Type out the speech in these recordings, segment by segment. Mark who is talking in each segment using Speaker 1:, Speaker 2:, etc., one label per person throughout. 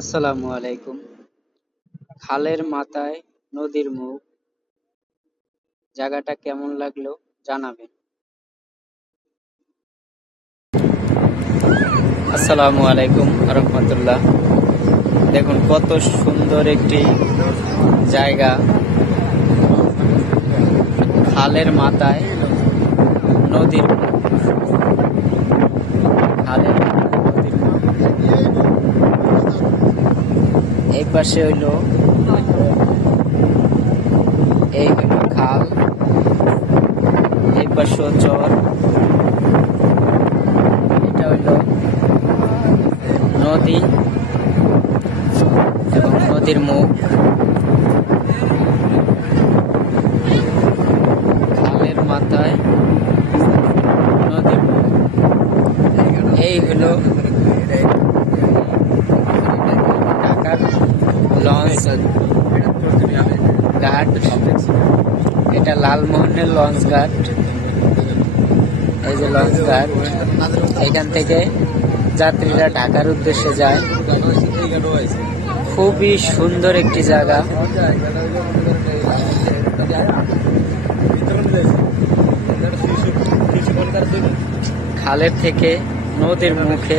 Speaker 1: আসসালামু আলাইকুম। খালের মাথায় নদীর মুখ। জায়গাটা কেমন লাগল জানাবেন। আসসালামু আলাইকুম রহমতুল্লাহ। দেখুন কত সুন্দর একটি জায়গা। খালের মাথায় নদীর মুখ খালের মাথায় নদীর মুখ এই পাশে হইল, এই হইল খাল, এই পাশে চর, এটা হইল নদী এবং নদীর মুখ। খালের মাথায় নদীর মুখ। এই হলো ঢাকার লঞ্চ ঘাট এটা লালমোহনের লঞ্চ ঘাট এই যে লঞ্চ ঘাট এখান থেকে যাত্রীরা ঢাকার উদ্দেশ্যে যায়। খুবই সুন্দর একটি জায়গা। খালের থেকে নদীর মুখে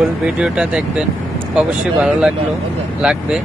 Speaker 1: ফুল ভিডিওটা দেখবেন। অবশ্যই ভালো লাগল লাগবে।